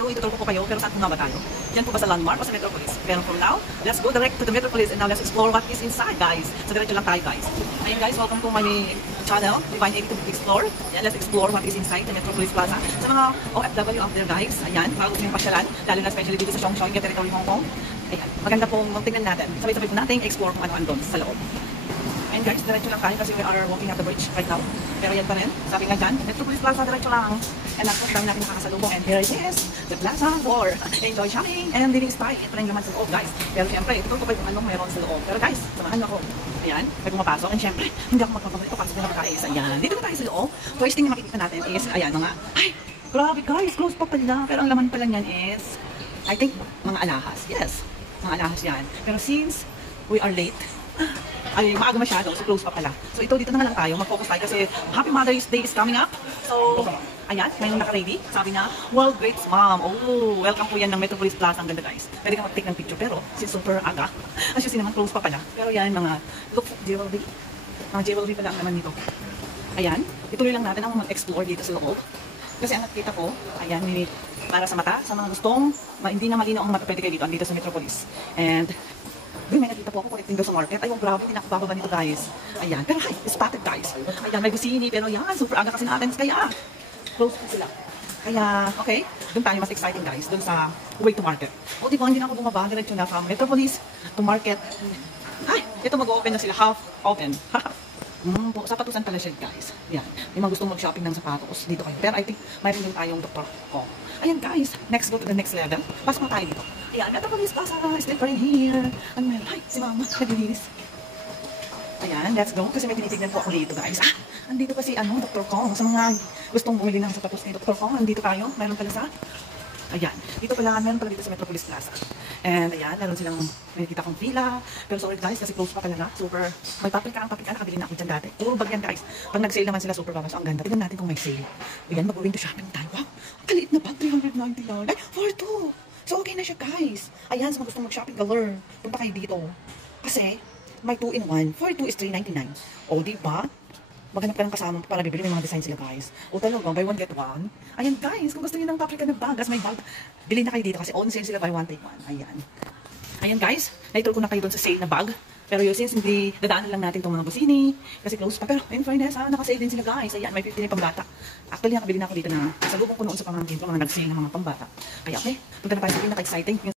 video, ituturo ko kayo, pero saan po nga ba tayo? Diyan po ba sa Landmark o sa Metropolis? Pero for now, let's go direct to the Metropolis and now let's explore what is inside, guys. So diretso lang tayo, guys. Ayun guys, welcome to my channel, Divine 82 Explore. Yan, let's explore what is inside the Metropolis Plaza. Sa mga OFW out there, guys, ayan, mga gusto niyong pasyalan, lalo na especially dito sa Chongqing Territory, Hong Kong. Ayan, maganda pong tingnan natin. Sabay-sabay po natin explore kung ano-ano doon sa loob. And guys, diretso lang tayo kasi we are walking at the bridge right now. Pero yan pa rin, sabi nga dyan, Metropolis Plaza, diretso lang. And of course, dami natin nakakasalubong. And here it is, the plaza for enjoy shopping and living style. Ito lang yung laman sa loob, guys. Pero siyempre, ito ko pa yung anong meron sa loob. Pero guys, samahan niyo ako. Ayan, may pumapasok. And siyempre, hindi ako magpapabalito kasi na guys. Ayan, dito na tayo sa loob. First thing na makikita natin is, ayan, mga, ay, grabe guys, close pa pala. Pero ang laman pala niyan is, I think, mga alahas. Yes, mga alahas yan. Pero since we are late, ay maaga masyado, so close pa pala. So ito, dito na lang tayo, mag-focus tayo kasi Happy Mother's Day is coming up. So, ayan, may naka-ready. Sabi na, World Greats Mom. Oh, welcome po yan ng Metropolis Plaza. Ang ganda guys. Pwede ka mag-take ng picture, pero since super aga, as you see naman, close pa pala. Pero yan, mga look, jewelry. Mga jewelry pala ang naman dito. Ayan, ituloy lang natin ang mag-explore dito sa loob. Kasi ang nakita ko, ayan, para sa mata, sa mga gustong, hindi na malinaw ang mata, pwede kayo dito, andito sa Metropolis. And may nakita po ako connecting daw sa market. Ayun, grabe, hindi nakababa nito guys. Ayan, pero hi, spotted guys. Ayan, may busini, pero yan, super aga kasi natin. Kaya, close po sila. Kaya, okay, doon tayo mas exciting guys, doon sa way to market. O diba, hindi na ako bumaba, diretso na from Metropolis to market. Ay, ito mag-open na sila, half open. Sapatusan pala siya guys. Yan, may mga gustong mag-shopping ng sapatos, dito kayo. Pero I think, mayroon din tayong doktor. Oh. Ayan guys, next go to the next level. Pasok na tayo dito. Ayan, Metropolis Plaza, still right here. Ano meron? Ay, si mama, naglilinis. Ayan, let's go. Kasi may tinitignan po ako dito guys. Ah, andito pa si Dr. Kong. Sa mga gustong bumili ng sapatos ni Dr. Kong, andito tayo. Meron pala sa... Ayan, dito pala, meron pala dito sa Metropolis Plaza. And ayan, meron silang, may nakita kong pila. Pero sorry guys, kasi close pa talaga. Super, may paprika, nakabili na ako dyan dati. Puro bag yan guys. Pag nag-sale naman sila, super bagas. Ang ganda. Tignan natin kung may sale. Ayan, mag-going to shopping tayo. Wow, ang kaliit na bag, 399. Ay, 4-2. So okay na siya guys. Ayan, sa mga gustong mag-shopping galore, punta kayo dito. Kasi, may 2-in-1. 4-2 is 399. O, diba? Maghanap ka ng kasama para bibili, may mga design sila guys. O talagang buy one get one. Ayan guys, kung gusto niyo ng paprika na bag, may bag, bilhin na kayo dito kasi on sale sila, buy one take one. Ayan. Ayan guys, naituro ko na kayo doon sa sale na bag. Pero yun, since hindi dadaanan lang natin itong mga busini, kasi close pa. Pero in fairness, naka-sale din sila guys. Ayan, may 15 na pambata. Actually, nakabili na ako dito na salubong ko noon sa pamangkin ko, mga nag-sale ng mga pambata. Kaya okay, punta na tayo sa pinaka-exciting.